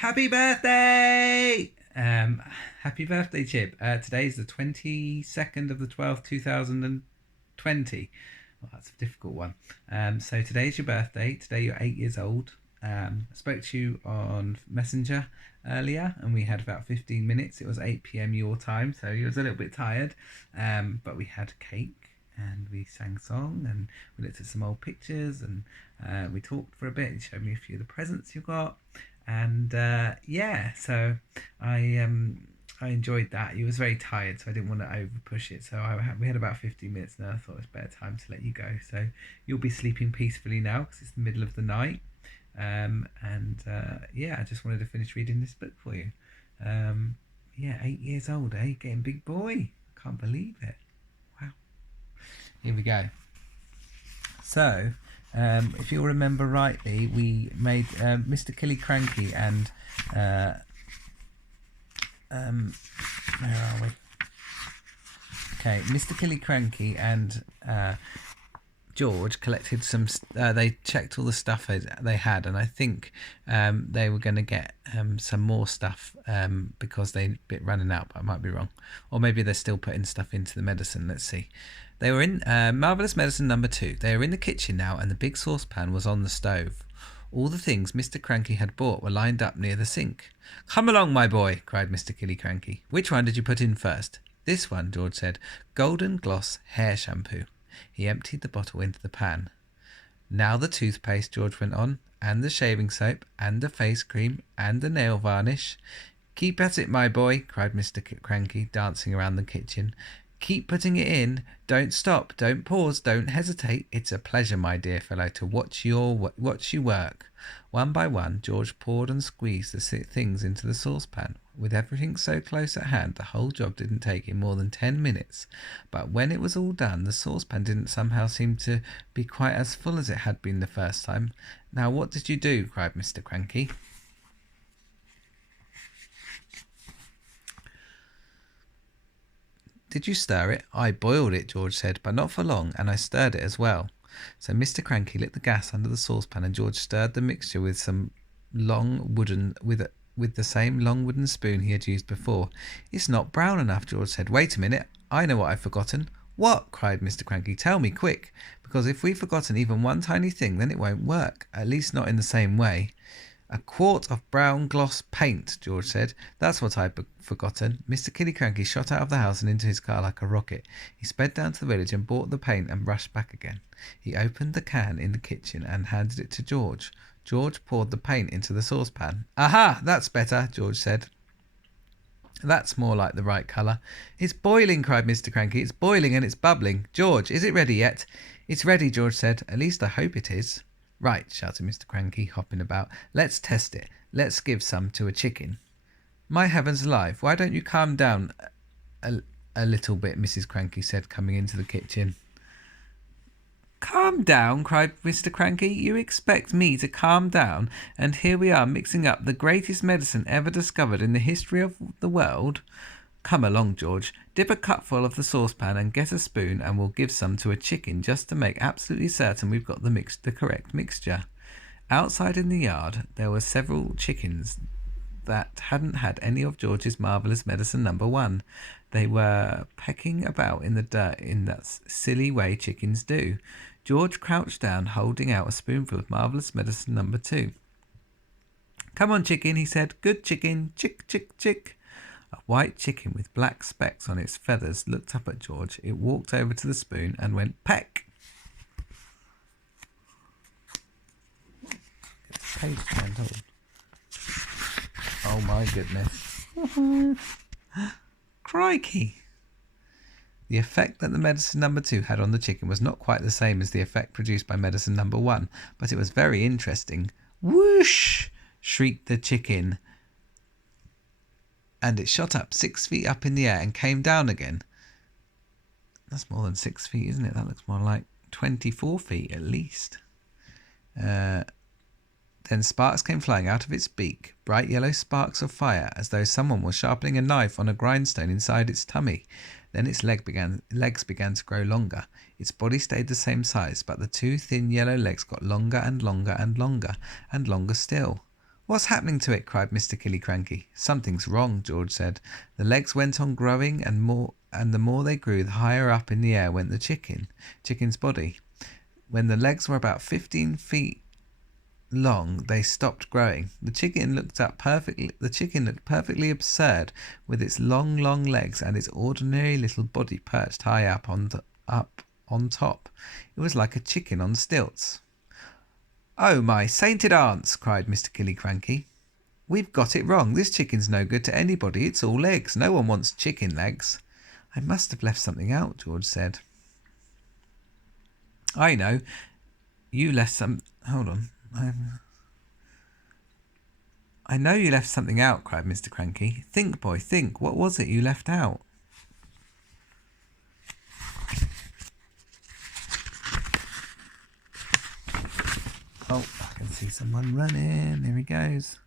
Happy birthday! Happy birthday, Chip. Today is the 22nd of the 12th, 2020. Well, that's a difficult one. So today's your birthday. Today you're 8 years old. I spoke to you on Messenger earlier and we had about 15 minutes. It was 8 p.m. your time, so you was a little bit tired. But we had cake and we sang song and we looked at some old pictures and we talked for a bit. You showed me a few of the presents you got. And so I enjoyed that. You was very tired, so I didn't want to over push it. So we had about 15 minutes now. I thought it was better time to let you go. So you'll be sleeping peacefully now because it's the middle of the night. I just wanted to finish reading this book for you. 8 years old, eh? Getting big boy. Can't believe it. Wow. Here we go. So, if you'll remember rightly, we made Mr. Killycranky and where are we? Okay, Mr. Killycranky and George collected some. They checked all the stuff they had, and I think they were going to get some more stuff because they bit running out. But I might be wrong, or maybe they're still putting stuff into the medicine. Let's see. They were in Marvellous Medicine number 2. They were in the kitchen now, and the big saucepan was on the stove. All the things Mr. Cranky had bought were lined up near the sink. "Come along, my boy," cried Mr. Killycranky. "Which one did you put in first?" "This one," George said. "Golden Gloss Hair Shampoo." He emptied the bottle into the pan. "Now the toothpaste," George went on, "and the shaving soap, and the face cream, and the nail varnish." "Keep at it, my boy," cried Mr. Cranky, dancing around the kitchen. "Keep putting it in. Don't stop. Don't pause. Don't hesitate. It's a pleasure, my dear fellow, to watch you work." One by one, George poured and squeezed the things into the saucepan. With everything so close at hand, the whole job didn't take him more than 10 minutes. But when it was all done, the saucepan didn't somehow seem to be quite as full as it had been the first time. "Now what did you do?" cried Mr. Cranky. "Did you stir it?" "I boiled it," George said, "but not for long, and I stirred it as well." So Mr. Cranky lit the gas under the saucepan, and George stirred the mixture with the same long wooden spoon he had used before. "It's not brown enough," George said. "Wait a minute, I know what I've forgotten." "What?" cried Mr. Cranky. "Tell me, quick, because if we've forgotten even one tiny thing, then it won't work, at least not in the same way." "A quart of brown gloss paint," George said. "That's what I've forgotten." Mr. Killycranky shot out of the house and into his car like a rocket. He sped down to the village and bought the paint and rushed back again. He opened the can in the kitchen and handed it to George. George poured the paint into the saucepan. "Aha, that's better," George said. "That's more like the right colour." "It's boiling," cried Mr. Cranky. "It's boiling and it's bubbling. George, is it ready yet?" "It's ready," George said. "At least I hope it is." "Right," shouted Mr. Cranky, hopping about. "Let's test it. Let's give some to a chicken." "My heavens alive, why don't you calm down a little bit?" Mrs. Cranky said, coming into the kitchen. "Calm down," cried Mr. Cranky. "You expect me to calm down, and here we are mixing up the greatest medicine ever discovered in the history of the world. Come along, George. Dip a cupful of the saucepan and get a spoon, and we'll give some to a chicken just to make absolutely certain we've got the correct mixture." Outside in the yard there were several chickens that hadn't had any of George's marvellous medicine number 1. They were pecking about in the dirt in that silly way chickens do. George crouched down, holding out a spoonful of marvellous medicine number 2. "Come on, chicken," he said. "Good chicken. Chick, chick, chick." A white chicken with black specks on its feathers looked up at George. It walked over to the spoon and went peck. It's page turned on. Oh my goodness. Crikey. The effect that the medicine number 2 had on the chicken was not quite the same as the effect produced by medicine number 1, but it was very interesting. "Whoosh!" shrieked the chicken, and it shot up 6 feet up in the air and came down again. That's more than 6 feet, isn't it? That looks more like 24 feet at least. Then sparks came flying out of its beak, bright yellow sparks of fire, as though someone was sharpening a knife on a grindstone inside its tummy. Then its legs began to grow longer. Its body stayed the same size, but the 2 thin yellow legs got longer and longer and longer, and longer still. "What's happening to it?" cried Mr. Killiecranky. "Something's wrong," George said. The legs went on growing, and the more they grew, the higher up in the air went the chicken's body. When the legs were about 15 feet long, they stopped growing. The chicken looked perfectly absurd, with its long legs and its ordinary little body perched high up on top. It was like a chicken on stilts. "Oh, my sainted aunts!" cried Mr. Killiecranky. "We've got it wrong. This chicken's no good to anybody. It's all legs. No one wants chicken legs." "I must have left something out," George said. "I know. You left some... Hold on. I know you left something out," cried Mr. Cranky. "Think, boy, think. What was it you left out?" Oh, I can see someone running. There he goes.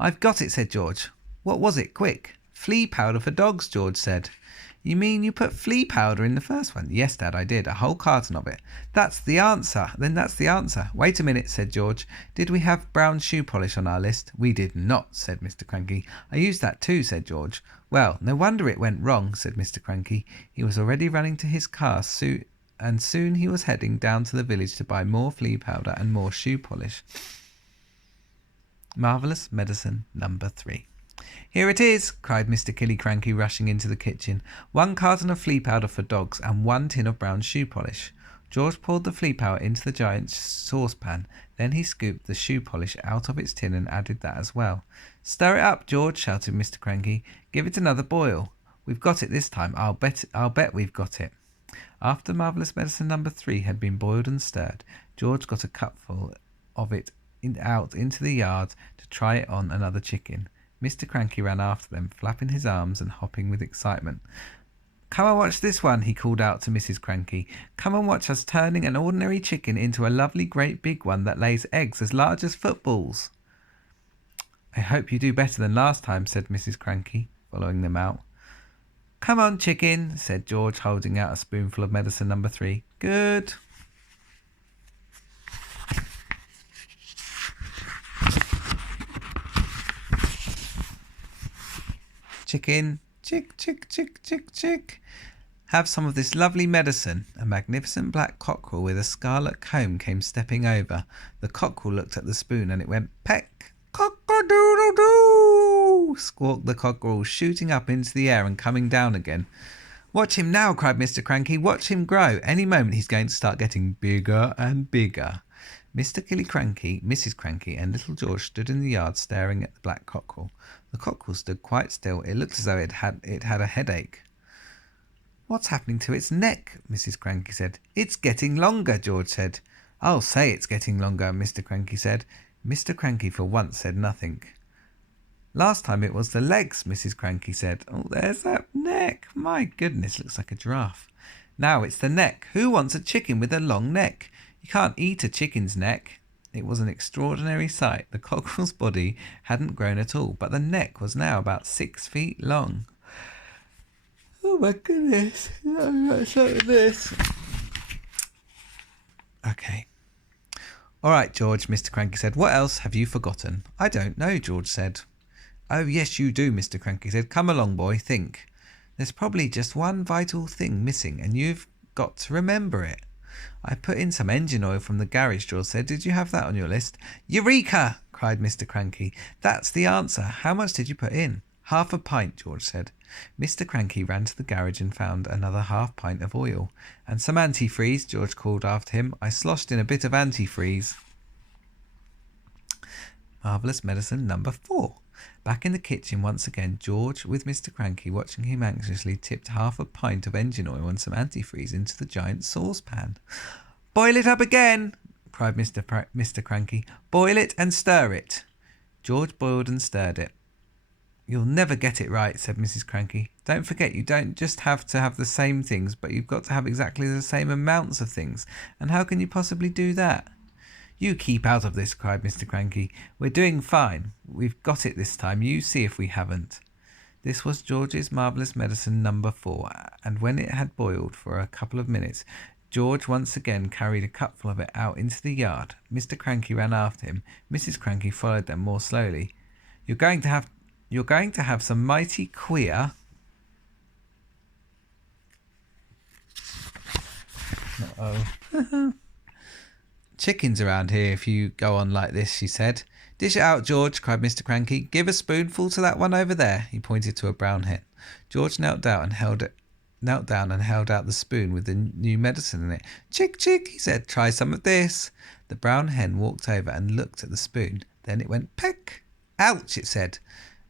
"I've got it," said George. "What was it? Quick." "Flea powder for dogs," George said. "You mean you put flea powder in the first one?" "Yes, Dad, I did. A whole carton of it." That's the answer. "Wait a minute," said George. "Did we have brown shoe polish on our list?" "We did not," said Mr. Cranky. "I used that too," said George. "Well, no wonder it went wrong," said Mr. Cranky. He was already running to his car, and soon he was heading down to the village to buy more flea powder and more shoe polish. Marvellous medicine number 3. "Here it is," cried Mr. Killiecranky, rushing into the kitchen. 1 carton of flea powder for dogs and 1 tin of brown shoe polish. George poured the flea powder into the giant saucepan. Then he scooped the shoe polish out of its tin and added that as well. "Stir it up, George," shouted Mr. Cranky. "Give it another boil. We've got it this time. I'll bet we've got it." After Marvellous medicine number 3 had been boiled and stirred, George got a cupful of it out into the yard to try it on another chicken. Mr. Cranky ran after them, flapping his arms and hopping with excitement. "Come and watch this one," he called out to Mrs. Cranky. "Come and watch us turning an ordinary chicken into a lovely great big one that lays eggs as large as footballs." "I hope you do better than last time," said Mrs. Cranky, following them out. "Come on, chicken," said George, holding out a spoonful of medicine number 3. "Good." "Chicken, chick, chick, chick, chick, chick. Have some of this lovely medicine." A magnificent black cockerel with a scarlet comb came stepping over. The cockerel looked at the spoon and it went peck. "Cock-a-doodle-doo!" squawked the cockerel, shooting up into the air and coming down again. "Watch him now," cried Mr. Cranky. "Watch him grow. Any moment he's going to start getting bigger and bigger." Mr. Killiecranky, Mrs. Cranky, and little George stood in the yard staring at the black cockerel. The cockerel stood quite still. It looked as though it had a headache. "What's happening to its neck?" Mrs. Cranky said. "It's getting longer," George said. "I'll say it's getting longer," Mr. Cranky said. Mr. Cranky for once said nothing. "Last time it was the legs," Mrs. Cranky said. "Oh, there's that neck. My goodness, looks like a giraffe. Now it's the neck. Who wants a chicken with a long neck? You can't eat a chicken's neck." It was an extraordinary sight. The cockerel's body hadn't grown at all, but the neck was now about 6 feet long. "Oh my goodness, let's look at this." "Okay. All right, George," Mr. Cranky said. "What else have you forgotten?" "I don't know," George said. "Oh, yes, you do," Mr. Cranky said. "Come along, boy, think. There's probably just one vital thing missing, and you've got to remember it." "I put in some engine oil from the garage," George said. "Did you have that on your list?" "Eureka!" cried Mr. Cranky. "That's the answer. How much did you put in?" "Half a pint," George said. Mr. Cranky ran to the garage and found another half pint of oil. "And some antifreeze," George called after him. "I sloshed in a bit of antifreeze." Marvellous medicine number 4. Back in the kitchen once again, George, with Mr. Cranky watching him anxiously, tipped half a pint of engine oil and some antifreeze into the giant saucepan. "Boil it up again," cried Mr. Cranky. "Boil it and stir it." George boiled and stirred it. "You'll never get it right," said Mrs. Cranky. "Don't forget, you don't just have to have the same things, but you've got to have exactly the same amounts of things. And how can you possibly do that?" "You keep out of this," cried Mr. Cranky. "We're doing fine. We've got it this time. You see if we haven't." This was George's marvellous medicine number 4, and when it had boiled for a couple of minutes, George once again carried a cupful of it out into the yard. Mr. Cranky ran after him. Mrs. Cranky followed them more slowly. You're going to have some mighty queer. Uh-oh. Chickens around here if you go on like this, she said. Dish it out, George, cried Mr. Cranky. Give a spoonful to that one over there. He pointed to a brown hen. George knelt down and held out the spoon with the new medicine in it. Chick, chick, he said. Try some of this. The brown hen walked over and looked at the spoon. Then it went peck. Ouch, it said.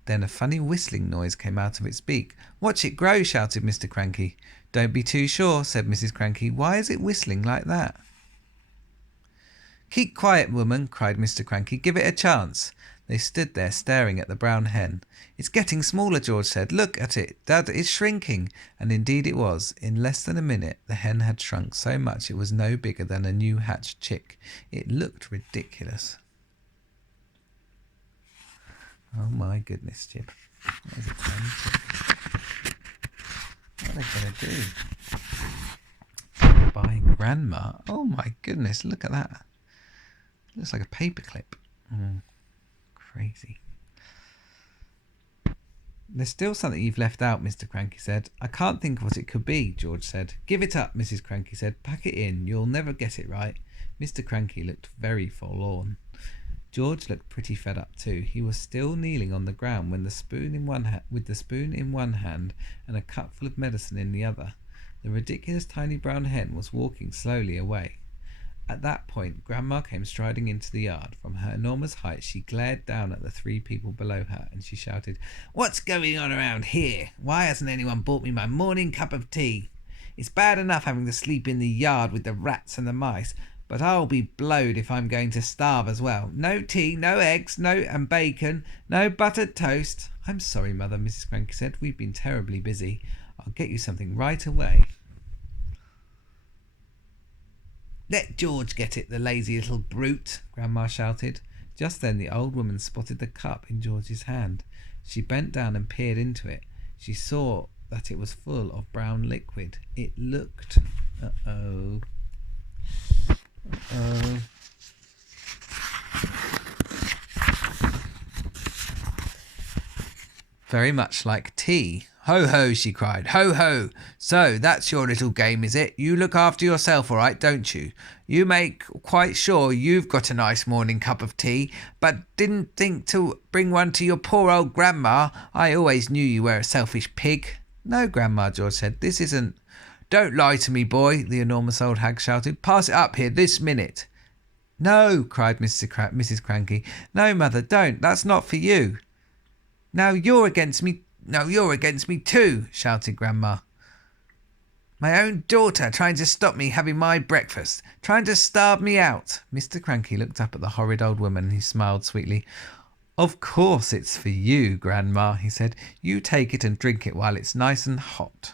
Then a funny whistling noise came out of its beak. Watch it grow, shouted Mr. Cranky. Don't be too sure, said Mrs. Cranky. Why is it whistling like that? Keep quiet, woman, cried Mr. Cranky. Give it a chance. They stood there staring at the brown hen. It's getting smaller, George said. Look at it. Dad, it's shrinking. And indeed it was. In less than a minute, the hen had shrunk so much it was no bigger than a new hatched chick. It looked ridiculous. Oh my goodness, Chip. What is it, what are they going to do? By Grandma. Oh my goodness, look at that. It looks like a paperclip. Crazy. There's still something you've left out, Mr. Cranky said. I can't think of what it could be, George said. Give it up, Mrs. Cranky said. Pack it in. You'll never get it right. Mr. Cranky looked very forlorn. George looked pretty fed up too. He was still kneeling on the ground with the spoon in one hand and a cupful of medicine in the other. The ridiculous tiny brown hen was walking slowly away. At that point, Grandma came striding into the yard. From her enormous height, she glared down at the three people below her, and she shouted, What's going on around here? Why hasn't anyone brought me my morning cup of tea? It's bad enough having to sleep in the yard with the rats and the mice, but I'll be blowed if I'm going to starve as well. No tea, no eggs, and bacon, no buttered toast. I'm sorry, Mother, Mrs. Cranky said. We've been terribly busy. I'll get you something right away. Let George get it, the lazy little brute, Grandma shouted. Just then the old woman spotted the cup in George's hand. She bent down and peered into it. She saw that it was full of brown liquid. It looked... Uh-oh. Very much like tea. Ho, ho, she cried. Ho, ho. So, that's your little game, is it? You look after yourself, all right, don't you? You make quite sure you've got a nice morning cup of tea, but didn't think to bring one to your poor old Grandma. I always knew you were a selfish pig. No, Grandma, George said. This isn't... Don't lie to me, boy, the enormous old hag shouted. Pass it up here this minute. No, cried Mrs. Cranky. No, Mother, don't. That's not for you. No, you're against me too, shouted Grandma. My own daughter trying to stop me having my breakfast, trying to starve me out. Mr. Cranky looked up at the horrid old woman and he smiled sweetly. Of course it's for you, Grandma, he said. You take it and drink it while it's nice and hot.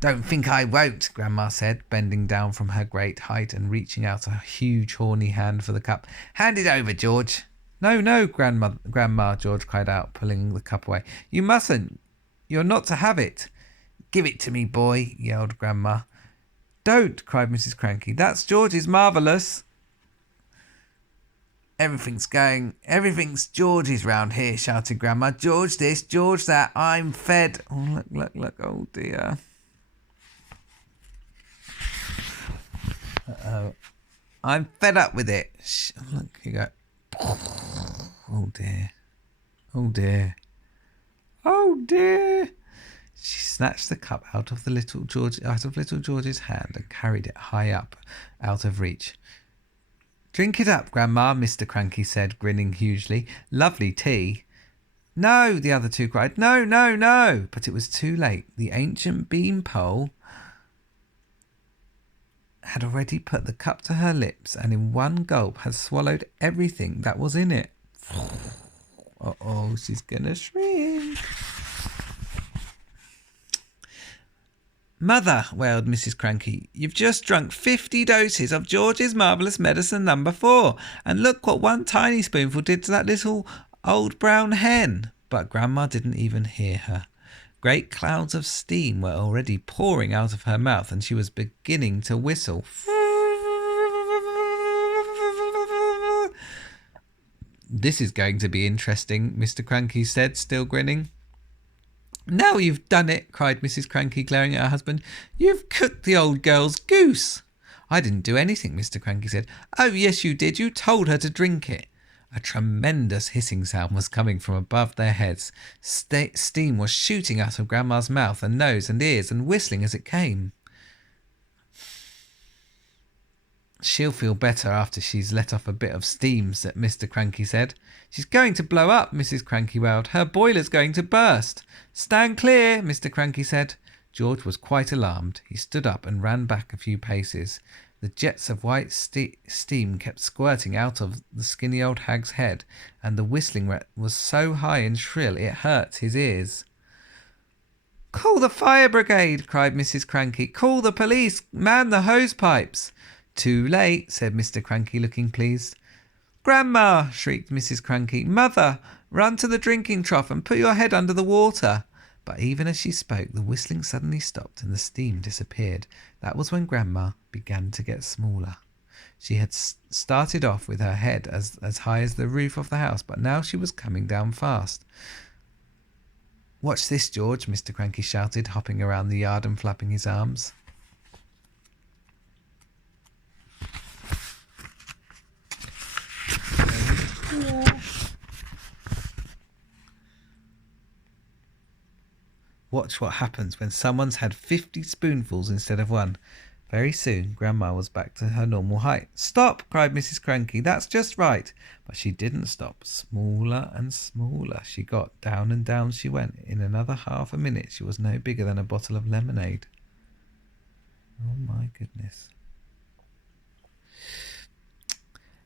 Don't think I won't, Grandma said, bending down from her great height and reaching out a huge horny hand for the cup. Hand it over, George. No, Grandma, George cried out, pulling the cup away. You mustn't. You're not to have it. Give it to me, boy, yelled Grandma. Don't, cried Mrs. Cranky. That's George's Marvellous. Everything's George's round here, shouted Grandma. George this, George that. I'm fed. Oh, look, oh dear. Uh-oh. I'm fed up with it. Look, you go. Oh dear. Oh dear. Oh dear. She snatched the cup out of little George's hand and carried it high up, out of reach. Drink it up, Grandma, Mr. Cranky said, grinning hugely. Lovely tea. No, the other two cried. No. But it was too late. The ancient beanpole had already put the cup to her lips and in one gulp had swallowed everything that was in it. Uh-oh, she's gonna shrink. Mother, wailed Mrs. Cranky, you've just drunk 50 doses of George's Marvellous Medicine No. 4, and look what one tiny spoonful did to that little old brown hen. But Grandma didn't even hear her. Great clouds of steam were already pouring out of her mouth, and she was beginning to whistle. This is going to be interesting, Mr. Cranky said, still grinning. Now you've done it, cried Mrs. Cranky, glaring at her husband. You've cooked the old girl's goose. I didn't do anything, Mr. Cranky said. Oh, yes, you did. You told her to drink it. A tremendous hissing sound was coming from above their heads. Steam was shooting out of Grandma's mouth and nose and ears and whistling as it came. She'll feel better after she's let off a bit of steam, Mr. Cranky said. She's going to blow up, Mrs. Cranky wailed. Her boiler's going to burst. Stand clear, Mr. Cranky said. George was quite alarmed. He stood up and ran back a few paces. The jets of white steam kept squirting out of the skinny old hag's head, and the whistling was so high and shrill it hurt his ears. Call the fire brigade, cried Mrs. Cranky. Call the police. Man the hose pipes. Too late, said Mr. Cranky, looking pleased. Grandma, shrieked Mrs. Cranky. Mother, run to the drinking trough and put your head under the water. But even as she spoke, the whistling suddenly stopped and the steam disappeared. That was when Grandma began to get smaller. She had started off with her head as high as the roof of the house, but now she was coming down fast. Watch this, George, Mr. Cranky shouted, hopping around the yard and flapping his arms. Watch what happens when someone's had 50 spoonfuls instead of one. Very soon, Grandma was back to her normal height. Stop, cried Mrs. Cranky. That's just right. But she didn't stop. Smaller and smaller she got. Down and down she went. In another half a minute, she was no bigger than a bottle of lemonade. Oh, my goodness.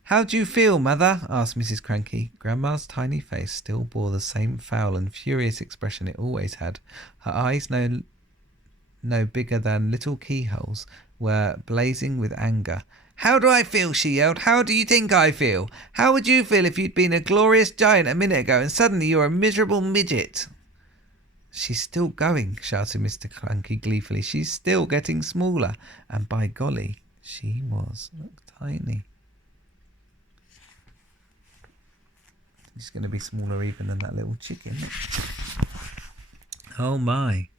How do you feel, Mother? Asked Mrs. Cranky. Grandma's tiny face still bore the same foul and furious expression it always had. Her eyes, no bigger than little keyholes, were blazing with anger. How do I feel? She yelled. How do you think I feel? How would you feel if you'd been a glorious giant a minute ago and suddenly you're a miserable midget? She's still going, shouted Mr. Cranky gleefully. She's still getting smaller. And by golly, she was tiny. She's going to be smaller even than that little chicken. Oh my.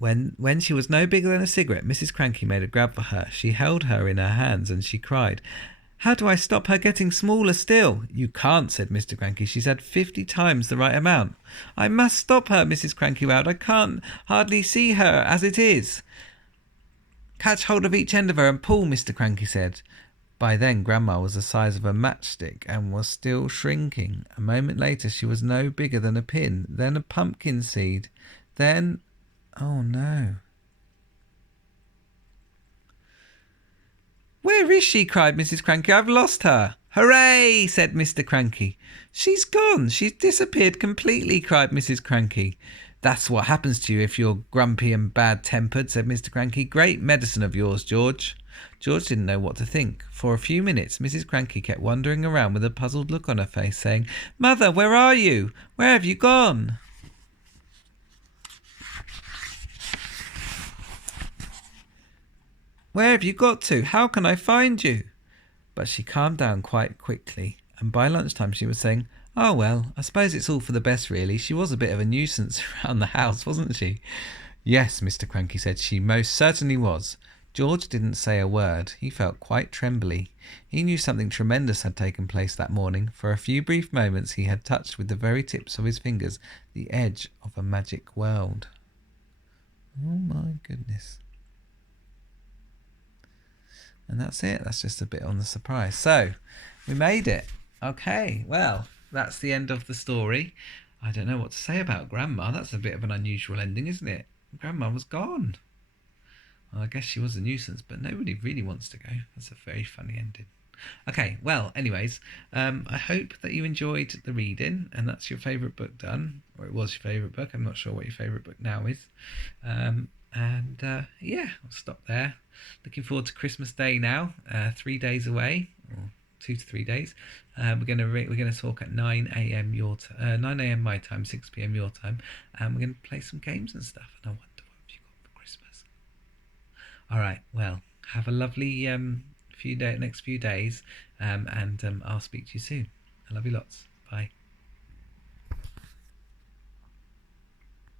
When she was no bigger than a cigarette, Mrs. Cranky made a grab for her. She held her in her hands and she cried, How do I stop her getting smaller still? You can't, said Mr. Cranky. She's had 50 times the right amount. I must stop her, Mrs. Cranky wailed. I can't hardly see her as it is. Catch hold of each end of her and pull, Mr. Cranky said. By then, Grandma was the size of a matchstick and was still shrinking. A moment later, she was no bigger than a pin, then a pumpkin seed, then... Oh, no. Where is she? Cried Mrs. Cranky. I've lost her. Hooray, said Mr. Cranky. She's gone. She's disappeared completely, cried Mrs. Cranky. That's what happens to you if you're grumpy and bad-tempered, said Mr. Cranky. Great medicine of yours, George. George didn't know what to think. For a few minutes, Mrs. Cranky kept wandering around with a puzzled look on her face, saying, Mother, where are you? Where have you gone? Where have you got to? How can I find you? But she calmed down quite quickly, and by lunchtime she was saying, Oh, well, I suppose it's all for the best, really. She was a bit of a nuisance around the house, wasn't she? Yes, Mr. Cranky said, she most certainly was. George didn't say a word. He felt quite trembly. He knew something tremendous had taken place that morning. For a few brief moments he had touched with the very tips of his fingers the edge of a magic world. Oh, my goodness. And that's it. That's just a bit on the surprise. So, we made it. Okay, well, that's the end of the story. I don't know what to say about Grandma. That's a bit of an unusual ending, isn't it? Grandma was gone. Well, I guess she was a nuisance, but nobody really wants to go. That's a very funny ending. Okay, well, anyways, I hope that you enjoyed the reading, and that's your favourite book done, or it was your favourite book. I'm not sure what your favourite book now is. Yeah, I'll stop there. Looking forward to Christmas Day now, 3 days away, or 2 to 3 days. We're gonna talk at 9 a.m. 9 a.m. my time, 6 p.m. your time, and we're gonna play some games and stuff. And I wonder what have you got for Christmas. All right. Well, have a lovely next few days, and I'll speak to you soon. I love you lots. Bye.